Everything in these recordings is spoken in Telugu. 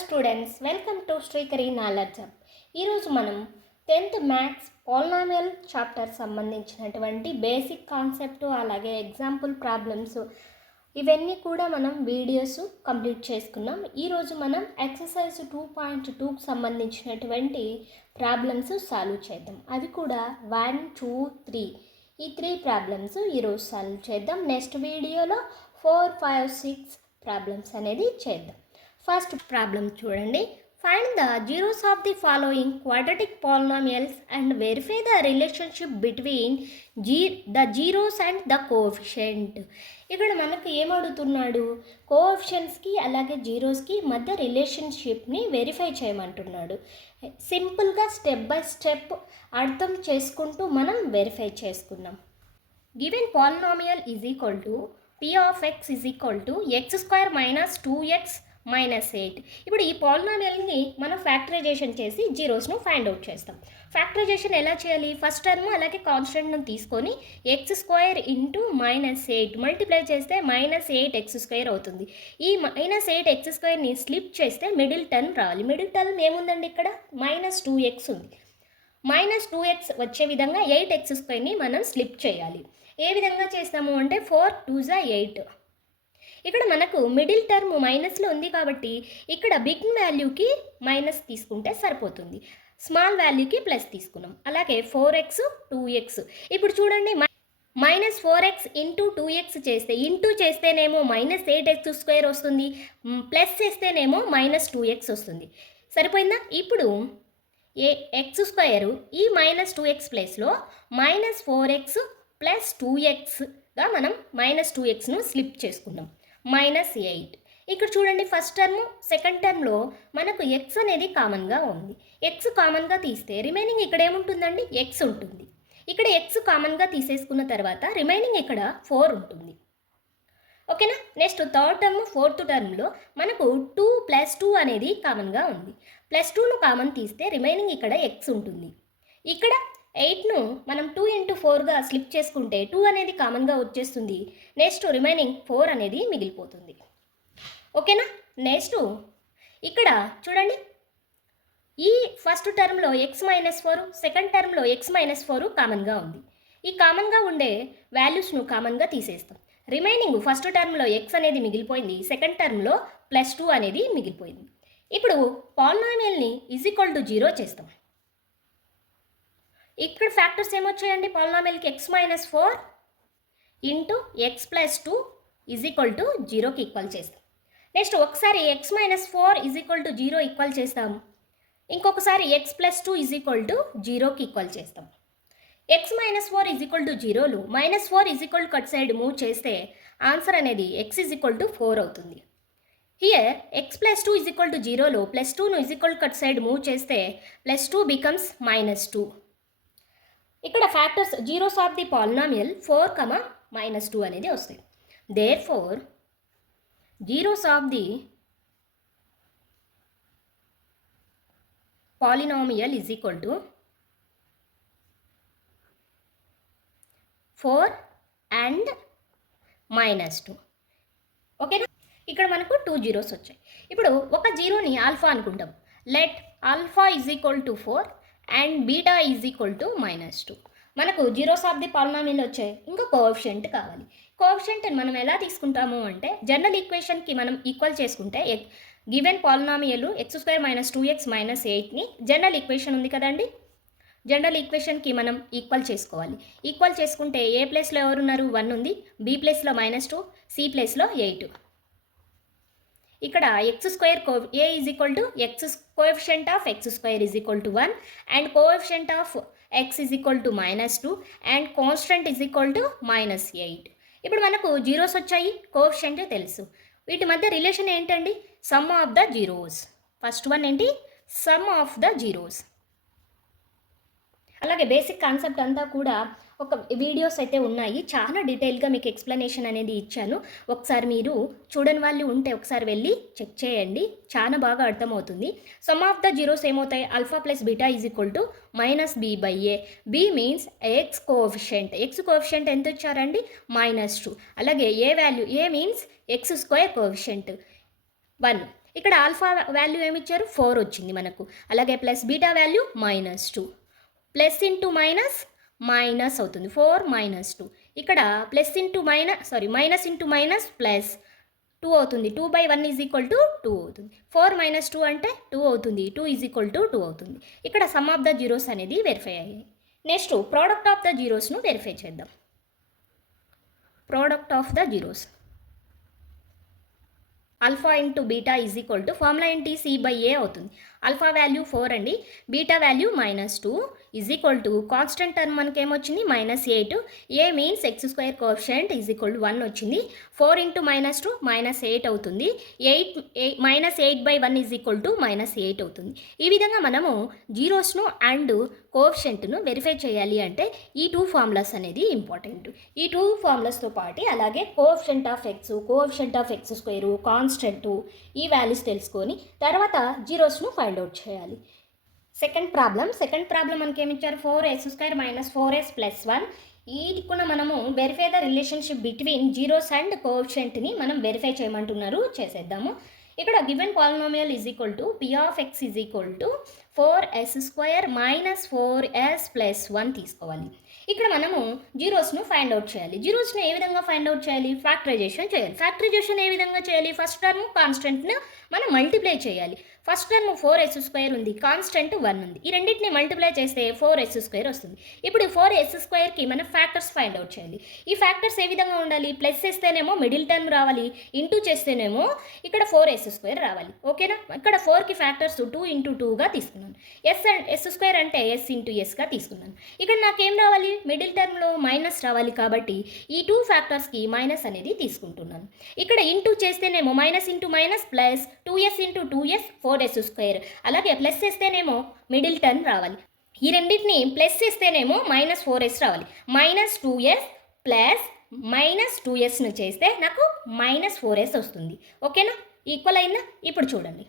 Students, welcome to Srikari knowledge hub. ఈరోజు మనం 10th మ్యాథ్స్ పాలినామియల్ చాప్టర్ సంబంధించినటువంటి బేసిక్ కాన్సెప్ట్ అలాగే ఎగ్జాంపుల్ ప్రాబ్లమ్స్ ఇవన్నీ కూడా మనం వీడియోస్ కంప్లీట్ చేసుకున్నాం. ఈరోజు మనం ఎక్సర్సైజ్ 2.2కి సంబంధించినటువంటి ప్రాబ్లమ్స్ సాల్వ్ చేద్దాం. అవి కూడా 1, 2, 3 ఈ 3 ప్రాబ్లమ్స్ ఈరోజు సాల్వ్ చేద్దాం. నెక్స్ట్ వీడియోలో 4, 5, 6 ప్రాబ్లమ్స్ అనేది చేద్దాం. ఫస్ట్ ప్రాబ్లం చూడండి. Find the zeros of the following quadratic polynomials and verify the relationship between the zeros and the coefficient. ఇక్కడ మనకు ఏమడుగుతున్నాడు, కోఎఫిషియంట్స్కి అలాగే జీరోస్కి మధ్య రిలేషన్షిప్ని వెరిఫై చేయమంటున్నాడు. సింపుల్గా స్టెప్ బై స్టెప్ అర్థం చేసుకుంటూ మనం వెరిఫై చేసుకున్నాం. Given polynomial is equal to p of x is equal to x² minus 2x minus 8. ఇప్పుడు ఈ పాలినామియల్ని మనం ఫ్యాక్టరైజేషన్ చేసి జీరోస్ను ఫైండ్ అవుట్ చేస్తాం. ఫ్యాక్టరైజేషన్ ఎలా చేయాలి, ఫస్ట్ టర్మ్ అలాగే కాన్స్టెంట్ను తీసుకొని x² ఇంటూ -8 మల్టిప్లై చేస్తే -8x² అవుతుంది. ఈ -8x²ని స్లిప్ చేస్తే మిడిల్ టర్మ్ రావాలి. మిడిల్ టర్మ్ ఏముందండి, ఇక్కడ -2x ఉంది. -2x వచ్చే విధంగా 8x² మనం స్లిప్ చేయాలి. ఏ విధంగా చేస్తాము అంటే 4 2 8. ఇక్కడ మనకు మిడిల్ టర్మ్ మైనస్లో ఉంది కాబట్టి ఇక్కడ బిగ్ వాల్యూకి మైనస్ తీసుకుంటే సరిపోతుంది, స్మాల్ వాల్యూకి ప్లస్ తీసుకున్నాం. అలాగే 4x 2x. ఇప్పుడు చూడండి, -4x ఇంటూ 2x చేస్తే, ఇంటూ చేస్తేనేమో -8x² వస్తుంది, ప్లస్ చేస్తేనేమో -2x వస్తుంది. సరిపోయిందా? ఇప్పుడు x² ఈ -2x ప్లేస్లో -4x ప్లస్ 2xగా మనం -2xను స్లిప్ చేసుకున్నాం, -8. ఇక్కడ చూడండి, ఫస్ట్ టర్మ్ సెకండ్ టర్మ్లో మనకు x అనేది కామన్గా ఉంది. x కామన్గా తీస్తే రిమైనింగ్ ఇక్కడ ఏముంటుందండి, x ఉంటుంది. ఇక్కడ x కామన్గా తీసేసుకున్న తర్వాత రిమైనింగ్ ఇక్కడ 4 ఉంటుంది. ఓకేనా? నెక్స్ట్ థర్డ్ టర్మ్ ఫోర్త్ టర్మ్లో మనకు 2 + 2 అనేది కామన్గా ఉంది. +2ను కామన్ తీస్తే రిమైనింగ్ ఇక్కడ x ఉంటుంది. ఇక్కడ 8ను మనం 2 × 4గా స్లిప్ చేసుకుంటే 2 అనేది కామన్గా వచ్చేస్తుంది. నెక్స్ట్ రిమైనింగ్ 4 అనేది మిగిలిపోతుంది. ఓకేనా? నెక్స్ట్ ఇక్కడ చూడండి, ఈ ఫస్ట్ టర్మ్లో x-4, సెకండ్ టర్మ్లో x-4 కామన్గా ఉంది. ఈ కామన్గా ఉండే వాల్యూస్ను కామన్గా తీసేస్తాం. రిమైనింగ్ ఫస్ట్ టర్మ్లో x అనేది మిగిలిపోయింది, సెకండ్ టర్మ్లో +2 అనేది మిగిలిపోయింది. ఇప్పుడు పాలినామియల్ని ఈజ్ ఈక్వల్ టు 0 చేస్తాం. ఇక్కడ ఫ్యాక్టర్స్ ఏమొచ్చాయండి, పాలినామియల్కి x-4 into x + 2 is equal to 0కి ఈక్వల్ చేస్తాం. నెక్స్ట్ ఒకసారి x-4 is equal to 0 equal చేస్తాం, ఇంకొకసారి x + 2 ఈజ్ ఈక్వల్ టు 0కి ఈక్వల్ చేస్తాం. x-4 ఈజ్ ఈక్వల్ టు 0లు -4 is equal to cut side move చేస్తే ఆన్సర్ అనేది x ఈజ్ ఈక్వల్ టు 4 అవుతుంది. Here x + 2 is equal to 0లో +2ను is equal to cut side move చేస్తే +2 బికమ్స్ -2. ఇక్కడ factors zeros of the polynomial 4, -2 అనేది వస్తాయి. Therefore zeros of the polynomial is equal to 4 and -2. ఓకేనా? ఇక్కడ మనకు 2 జీరోస్ వచ్చాయి. ఇప్పుడు ఒక జీరోని ఆల్ఫా అనుకుంటాం. Let alpha is equal to 4 and beta is equal to -2. మనకు జీరోస్ ఆఫ్ ది పాలినామియల్ వచ్చాయి. ఇంకా కోఎఫిషియంట్ కావాలి. కోఎఫిషియంట్ మనం ఎలా తీసుకుంటాము అంటే, జనరల్ ఈక్వేషన్కి మనం ఈక్వల్ చేసుకుంటే గివెన్ పాలినామియల్ x² - 2x - 8ని జనరల్ ఈక్వేషన్ ఉంది కదండి, జనరల్ ఈక్వేషన్కి మనం ఈక్వల్ చేసుకోవాలి. ఈక్వల్ చేసుకుంటే ఏ ప్లేస్లో ఎవరున్నారు, 1 ఉంది, బి ప్లేస్లో -2, సి ప్లేస్లో 8. ఇక్కడ x² a is equal to coefficient of x² is equal to 1 and coefficient of x is equal to -2 and constant is equal to -8. ఇప్పుడు మనకు జీరోస్ వచ్చాయి, కోఎఫిషియంట్ తెలుసు. వీటి మధ్య రిలేషన్ ఏంటండి, some of the zeros. First one ఏంటి, సమ్ ఆఫ్ ద జీరోస్. అలాగే బేసిక్ కాన్సెప్ట్ అంతా కూడా ఒక వీడియోస్ అయితే ఉన్నాయి, చాలా డీటెయిల్గా మీకు ఎక్స్ప్లెనేషన్ అనేది ఇచ్చాను. ఒకసారి మీరు చూడని వాళ్ళు ఉంటే ఒకసారి వెళ్ళి చెక్ చేయండి, చాలా బాగా అర్థమవుతుంది. సమ్ ఆఫ్ ద జీరోస్ ఏమవుతాయి, alpha + beta is equal to -b/a. b means x coefficient ఎంత ఇచ్చారండి, -2. అలాగే A value, a means x² coefficient 1. ఇక్కడ ఆల్ఫా వాల్యూ ఏమి ఇచ్చారు 4 వచ్చింది మనకు. అలాగే plus beta value -2, plus into minus minus అవుతుంది 4 -2. ఇక్కడ మైనస్ ఇంటూ మైనస్ ప్లస్ 2 అవుతుంది. 2/1 2 అవుతుంది. 4 - 2 అంటే 2 అవుతుంది. 2 2 అవుతుంది. ఇక్కడ సమ్ ఆఫ్ ద జీరోస్ అనేది వెరిఫై అయ్యాయి. నెక్స్ట్ ప్రోడక్ట్ ఆఫ్ ద జీరోస్ను వెరిఫై చేద్దాం. Product of the zeros alpha into beta formula ఏంటి C/A అవుతుంది. ఆల్ఫా వాల్యూ 4 అండి, బీటా వాల్యూ -2 కాన్స్టెంట్ టర్మ్ మనకి ఏమొచ్చింది -8. ఏ మీన్స్ x² కోఎఫిషియంట్ 1 వచ్చింది. 4 ఇంటూ -2 -8 అవుతుంది. -8/1 -8 అవుతుంది. ఈ విధంగా మనము జీరోస్ను అండ్ కోఎఫిషియంట్ను వెరిఫై చేయాలి అంటే ఈ 2 ఫార్ములాస్ అనేది ఇంపార్టెంట్. ఈ 2 ఫార్ములాస్తో పాటు అలాగే కోఎఫిషియంట్ ఆఫ్ x² కాన్స్టెంట్ ఈ వాల్యూస్ తెలుసుకొని తర్వాత జీరోస్ను ఫైండ్ అవుట్ చేయాలి. సెకండ్ ప్రాబ్లం మనకి ఏమి ఇచ్చారు 4s² - 4s + 1. ఈ దిక్కున మనము verify the relationship between zeros and కోఎఫిషియంట్ని మనం వెరిఫై చేయమంటున్నారు. చేసేద్దాము. ఇక్కడ given polynomial p of x 4s² - 4s + 1 తీసుకోవాలి. ఇక్కడ మనము జీరోస్ను ఫైండ్ అవుట్ చేయాలి. జీరోస్ను ఏ విధంగా ఫైండ్ అవుట్ చేయాలి? ఫ్యాక్టరైజేషన్ చేయాలి. ఫ్యాక్టరైజేషన్ ఏ విధంగా చేయాలి? ఫస్ట్ టర్మ్ కాన్స్టెంట్ను మనం మల్టిప్లై చేయాలి. ఫస్ట్ టర్మ్ 4s² ఉంది, కాన్స్టెంట్ 1 ఉంది. ఈ రెండింటిని మల్టిప్లై చేస్తే 4s² వస్తుంది. ఇప్పుడు 4s²కి మనం ఫ్యాక్టర్స్ ఫైండ్ అవుట్ చేయాలి. ఈ ఫ్యాక్టర్స్ ఏ విధంగా ఉండాలి? ప్లస్ చేస్తేనేమో మిడిల్ టర్మ్ రావాలి, ఇంటూ చేస్తేనేమో ఇక్కడ 4s² రావాలి. ఓకేనా? ఇక్కడ 4కి ఫ్యాక్టర్స్ 2 × 2గా తీసుకున్నాను. s² అంటే s × sగా తీసుకున్నాను. ఇక్కడ నాకేం రావాలి? మిడిల్ టర్మ్లో మైనస్ రావాలి కాబట్టి ఈ 2 ఫ్యాక్టర్స్కి మైనస్ అనేది తీసుకుంటున్నాను. ఇక్కడ ఇంటూ చేస్తేనేమో minus into minus plus 2s × 2s 4s². అలాగే ప్లస్ చేస్తేనేమో మిడిల్ టర్మ్ రావాలి. ఈ రెండింటిని ప్లస్ చేస్తేనేమో -4s రావాలి. -2s ప్లస్ -2sను చేస్తే నాకు -4s వస్తుంది. ఓకేనా? ఈక్వల్ అయిందా? ఇప్పుడు చూడండి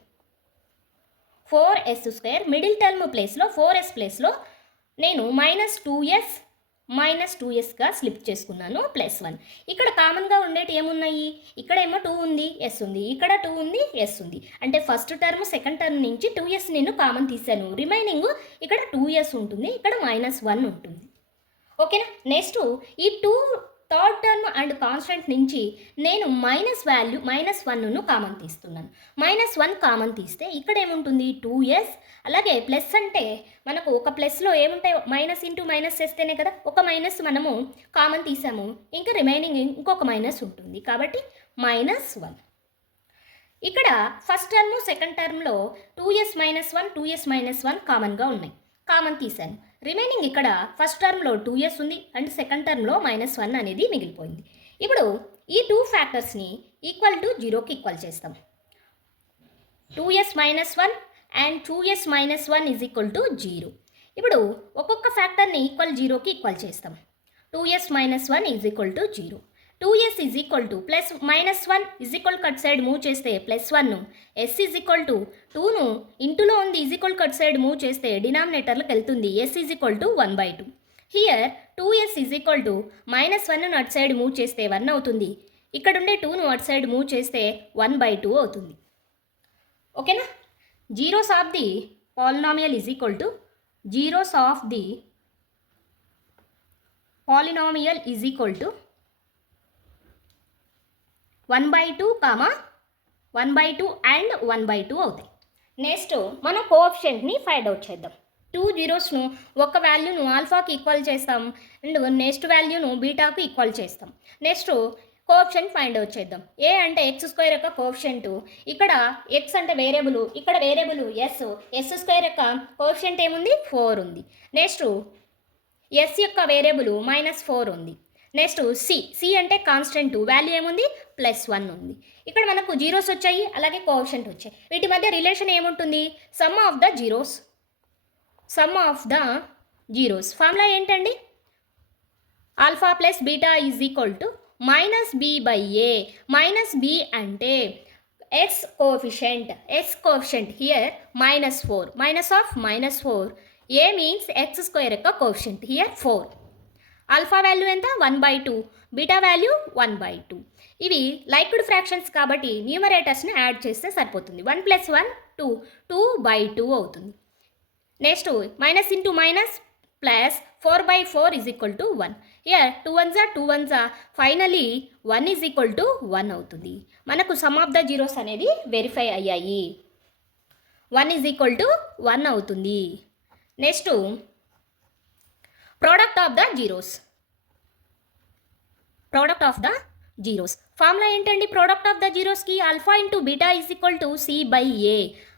4s² మిడిల్ టర్మ్ ప్లేస్లో 4s ప్లేస్లో నేను -2sగా స్లిప్ చేసుకున్నాను +1. ఇక్కడ కామన్గా ఉండేటి ఏమున్నాయి? ఇక్కడేమో 2 ఉంది, s ఉంది. ఇక్కడ 2 ఉంది, s ఉంది. అంటే ఫస్ట్ టర్మ్ సెకండ్ టర్మ్ నుంచి 2s నేను కామన్ తీసాను. రిమైనింగ్ ఇక్కడ 2s ఉంటుంది, ఇక్కడ -1 ఉంటుంది. ఓకేనా? నెక్స్ట్ ఈ 2 థర్డ్ టర్మ్ అండ్ కాన్స్టెంట్ నుంచి నేను -1ను కామన్ తీస్తున్నాను. -1 కామన్ తీస్తే ఇక్కడ ఏముంటుంది? 2s. అలాగే ప్లస్ అంటే మనకు ఒక ప్లస్లో ఏముంటాయి? మైనస్ ఇంటూ మైనస్ చేస్తేనే కదా, ఒక మైనస్ మనము కామన్ తీసాము, ఇంకా రిమైనింగ్ ఇంకొక మైనస్ ఉంటుంది కాబట్టి -1. ఇక్కడ ఫస్ట్ టర్మ్ సెకండ్ టర్మ్లో 2s - 1 2s - 1 కామన్గా ఉన్నాయి, కామన్ తీశాను. రిమైనింగ్ ఇక్కడ ఫస్ట్ టర్మ్లో 2s ఉంది అండ్ సెకండ్ టర్మ్లో -1 అనేది మిగిలిపోయింది. ఇప్పుడు ఈ 2 ఫ్యాక్టర్స్ని ఈక్వల్ టు 0కి ఈక్వల్ చేస్తాం. 2s - 1 and 2s - 1 = 0. ఇప్పుడు ఒక్కొక్క ఫ్యాక్టర్ని 0కి ఈక్వల్ చేస్తాం. 2s - 1 = 0. 2s plus -1 cut side move చేస్తే +1. s 2ను ఇంటులో ఉంది కట్ సైడ్ మూవ్ చేస్తే డినామినేటర్లకు వెళ్తుంది. s 1/2. హియర్ 2s -1ను అటు సైడ్ మూవ్ చేస్తే 1 అవుతుంది. ఇక్కడ ఉండే 2ను అటు సైడ్ మూవ్ చేస్తే 1/2 అవుతుంది. ఓకేనా? Zeros of the polynomial zeros of the polynomial 1/2, 1/2 and 1/2 అవుతాయి. నెక్స్ట్ మనం కోఎఫిషియంట్ని ఫైండ్ అవుట్ చేద్దాం. 2 జీరోస్ను ఒక వాల్యూను ఆల్ఫాకి ఈక్వల్ చేస్తాం అండ్ నెక్స్ట్ వాల్యూను బీటాకు ఈక్వల్ చేస్తాం. నెక్స్ట్ కోఎఫిషియంట్ ఫైండ్ అవుట్ చేద్దాం. ఏ అంటే x² యొక్క కోఎఫిషియంట్, ఇక్కడ x అంటే వేరియబుల్, ఇక్కడ వేరియబుల్ s² యొక్క కోఎఫిషియంట్ ఏముంది? 4 ఉంది. నెక్స్ట్ s యొక్క వేరియబుల్ -4 ఉంది. నెక్స్ట్ సి అంటే కాన్స్టెంట్, వాల్యూ ఏముంది? +1 ఉంది. ఇక్కడ మనకు జీరోస్ వచ్చాయి, అలాగే కోఎఫిషియంట్ వచ్చాయి. వీటి మధ్య రిలేషన్ ఏముంటుంది? Sum of the zeros. Formula ఏంటండి? Alpha plus beta -b/a. -b అంటే x coefficient here -4. -4 a means x² యొక్క కోఎఫిషియంట్ హియర్ 4. ఆల్ఫా వాల్యూ ఎంత 1/2, బీటా వాల్యూ 1/2. ఇవి లైక్డ్ ఫ్రాక్షన్స్ కాబట్టి న్యూమరేటర్స్ని యాడ్ చేస్తే సరిపోతుంది. 1 + 1 2, 2/2 అవుతుంది. Next minus into minus plus 4/4 = 1. Here 2 1s are 2 1s are, finally 1 = 1 అవుతుంది. మనకు సమ్ ఆఫ్ ద జీరోస్ అనేది వెరిఫై అయ్యాయి. 1 = 1 అవుతుంది. Next product of the zeros. Product of the zeros formula ఏంటండి? ప్రోడక్ట్ ఆఫ్ ద జీరోస్కి alpha into beta = C/A.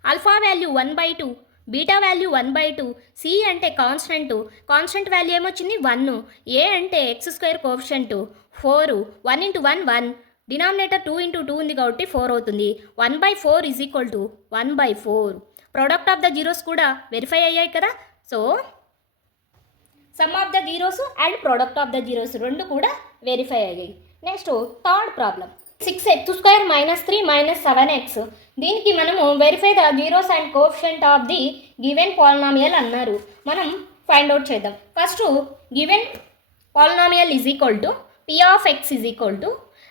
Alpha value 1/2, beta value 1/2. C అంటే కాన్స్టెంట్ వాల్యూ ఏమొచ్చింది 1. ఏ అంటే x² కోఎఫిషియంట్ 4. 1 × 1 1, డినామినేటర్ 2 × 2 ఉంది కాబట్టి 4 అవుతుంది. 1/4 = 1/4. ప్రోడక్ట్ ఆఫ్ ద జీరోస్ కూడా వెరిఫై అయ్యాయి కదా. So some of the zeros and product of the zeros రెండు కూడా వెరిఫై అయ్యాయి. Next third problem 6x² - 3 - 7x. దీనికి మనము verify the zeros and coefficient of the given polynomial అన్నారు. మనం ఫైండ్ అవుట్ చేద్దాం. ఫస్ట్ గివెన్ పాలినామియల్ P(x)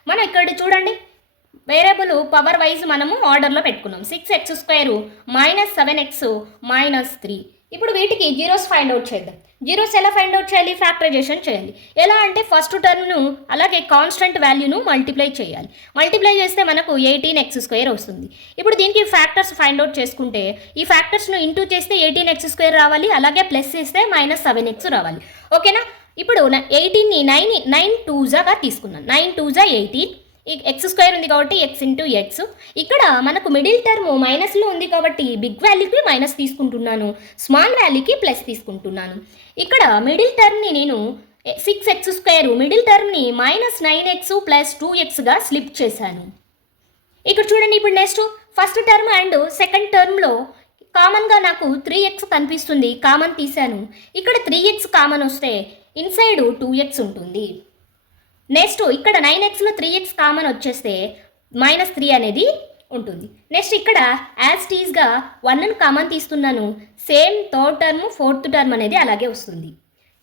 మనం ఇక్కడ చూడండి వేరియబుల్ పవర్ వైజ్ మనము ఆర్డర్లో పెట్టుకున్నాం. 6x² - 7x - 3. ఇప్పుడు వీటికి జీరోస్ ఫైండ్ అవుట్ చేద్దాం. జీరోస్ ఎలా ఫైండ్ అవుట్ చేయాలి? ఫ్యాక్టరైజేషన్ చేయాలి. ఎలా అంటే ఫస్ట్ టర్మ్ను అలాగే కాన్స్టెంట్ వాల్యూను మల్టిప్లై చేయాలి. మల్టిప్లై చేస్తే మనకు 18x² వస్తుంది. ఇప్పుడు దీనికి ఫ్యాక్టర్స్ ఫైండ్ అవుట్ చేసుకుంటే ఈ ఫ్యాక్టర్స్ను ఇంటూ చేస్తే 18x² రావాలి, అలాగే ప్లస్ చేస్తే -7x రావాలి. ఓకేనా? ఇప్పుడు 18ని 9 2s తీసుకున్నాను. 9 2s 18. x² ఉంది కాబట్టి x × x. ఇక్కడ మనకు మిడిల్ టర్మ్ మైనస్లో ఉంది కాబట్టి బిగ్ వాల్యూకి మైనస్ తీసుకుంటున్నాను, స్మాల్ వాల్యూకి ప్లస్ తీసుకుంటున్నాను. ఇక్కడ మిడిల్ టర్మ్ని నేను 6x² మిడిల్ టర్మ్ని -9x + 2xగా స్లిప్ చేశాను. ఇక్కడ చూడండి. ఇప్పుడు next first term and second టర్మ్లో కామన్గా నాకు 3x కనిపిస్తుంది, కామన్ తీశాను. ఇక్కడ 3x కామన్ వస్తే ఇన్సైడ్ 2x ఉంటుంది. నెక్స్ట్ ఇక్కడ 9xలో 3x కామన్ వచ్చేస్తే -3 అనేది ఉంటుంది. నెక్స్ట్ ఇక్కడ యాజ్ టీజ్గా 1ని కామన్ తీస్తున్నాను. Same third term fourth term అనేది అలాగే వస్తుంది.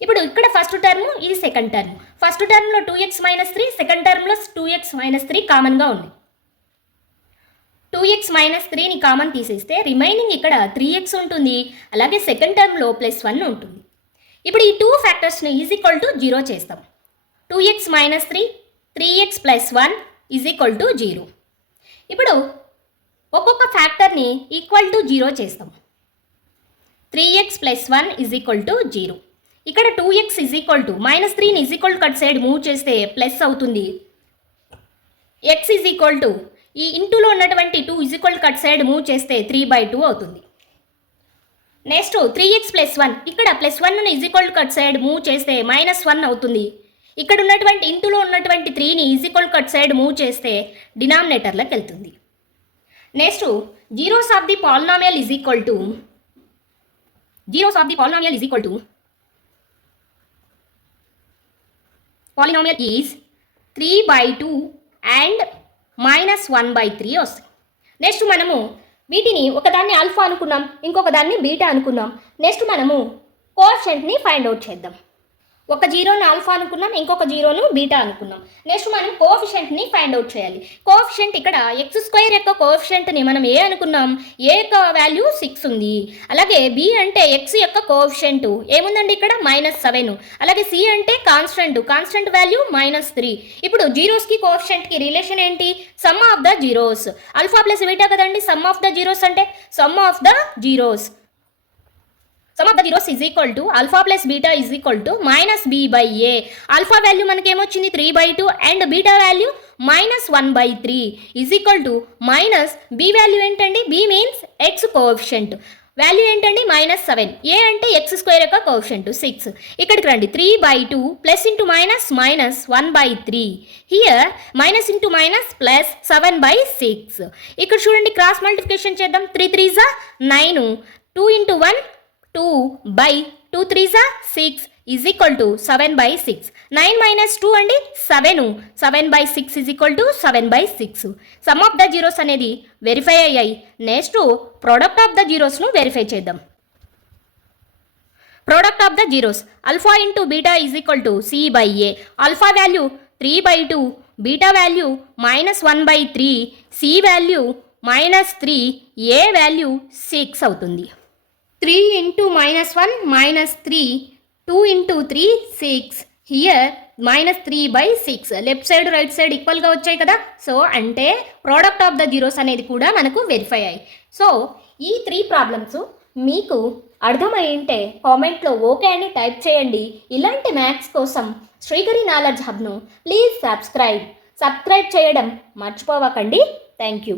ఇప్పుడు ఇక్కడ ఫస్ట్ టర్మ్, ఇది సెకండ్ టర్మ్. ఫస్ట్ టర్మ్లో 2x - 3, సెకండ్ టర్మ్లో 2x - 3 కామన్గా ఉంది. 2x - 3ని కామన్ తీసేస్తే రిమైనింగ్ ఇక్కడ 3x ఉంటుంది, అలాగే సెకండ్ టర్మ్లో +1 ఉంటుంది. ఇప్పుడు ఈ 2 ఫ్యాక్టర్స్ని = 0 చేస్తాం. 2x - 3, 3x + 1 = 0. ఇప్పుడు ఒక్కొక్క ఫ్యాక్టర్ని = 0 చేస్తాం. 3x + 1 = 0. ఇక్కడ 2x -3ని కట్ సైడ్ మూవ్ చేస్తే ప్లస్ అవుతుంది. x ఈ ఇంటూలో ఉన్నటువంటి 2 కట్ సైడ్ మూవ్ చేస్తే 3/2 అవుతుంది. నెక్స్ట్ 3x + 1, ఇక్కడ +1ని కట్ సైడ్ మూవ్ చేస్తే -1 అవుతుంది. ఇక్కడ ఉన్నటువంటి ఇంటూలో ఉన్నటువంటి 3ని కట్ సైడ్ మూవ్ చేస్తే డినామినేటర్లోకి వెళ్తుంది. Next zeros of the polynomial is 3/2 and -1/3 వస్తాయి. నెక్స్ట్ మనము వీటిని ఒకదాన్ని ఆల్ఫా అనుకున్నాం, ఇంకొక దాన్ని బీటా అనుకున్నాం. నెక్స్ట్ మనము కోఎఫిషియంట్ని ఫైండ్ అవుట్ చేద్దాం. ఒక జీరోను ఆల్ఫా అనుకున్నాం, ఇంకొక జీరోను బీటా అనుకున్నాం. నెక్స్ట్ మనం కోఎఫిషియంట్ని ఫైండ్ అవుట్ చేయాలి. కోఎఫిషియంట్ ఇక్కడ x² యొక్క కోఎఫిషియంట్ని మనం ఏ అనుకున్నాం? ఏ యొక్క వాల్యూ 6 ఉంది. అలాగే b అంటే x యొక్క కోఎఫిషియంట్ ఏముందండి ఇక్కడ -7. అలాగే c అంటే కాన్స్టెంట్ వాల్యూ -3. ఇప్పుడు జీరోస్కి కోఎఫిషియంట్కి రిలేషన్ ఏంటి? Some of the zeros. Alpha plus beta కదండి సమ్ ఆఫ్ ద జీరోస్ అంటే. Some of the zeros = alpha plus beta -b/a. Alpha value మనకి ఏమొచ్చింది 3/2 and beta value -1/3 b value ఏంటండి? b means x coefficient. Value ఏంటండి? -7. ఏ అంటే x² యొక్క కోఎఫిషియంట్ 6. ఇక్కడికి రండి. 3/2 +(−) -1/3. హియర్ -(−) +7/6. ఇక్కడ చూడండి క్రాస్ మల్టిప్లికేషన్ చేద్దాం. 3 3s 9. 2 × 1 2/2 3s 6 7/6. 9 - 2 అండి 7. 7/6 7/6. సమ్ ఆఫ్ ద జీరోస్ అనేది వెరిఫై అయ్యాయి. నెక్స్ట్ ప్రోడక్ట్ ఆఫ్ ద జీరోస్ను వెరిఫై చేద్దాం. Product of the zeros alpha into beta is equal to C by A. Alpha value 3/2, beta value -1/3, C value -3, A value 6 అవుతుంది. 3 into -1 -3, 2 into 3 6, here -3/6. Left side right side ఈక్వల్గా వచ్చాయి కదా. సో అంటే ప్రోడక్ట్ ఆఫ్ ద జీరోస్ అనేది కూడా మనకు వెరిఫై అయ్యాయి. సో ఈ 3 ప్రాబ్లమ్స్ మీకు అర్థమై ఉంటే కామెంట్లో ఓకే అని టైప్ చేయండి. ఇలాంటి మ్యాథ్స్ కోసం శ్రీకరి నాలెడ్జ్ హబ్ను ప్లీజ్ సబ్స్క్రైబ్ చేయడం మర్చిపోవకండి. Thank you.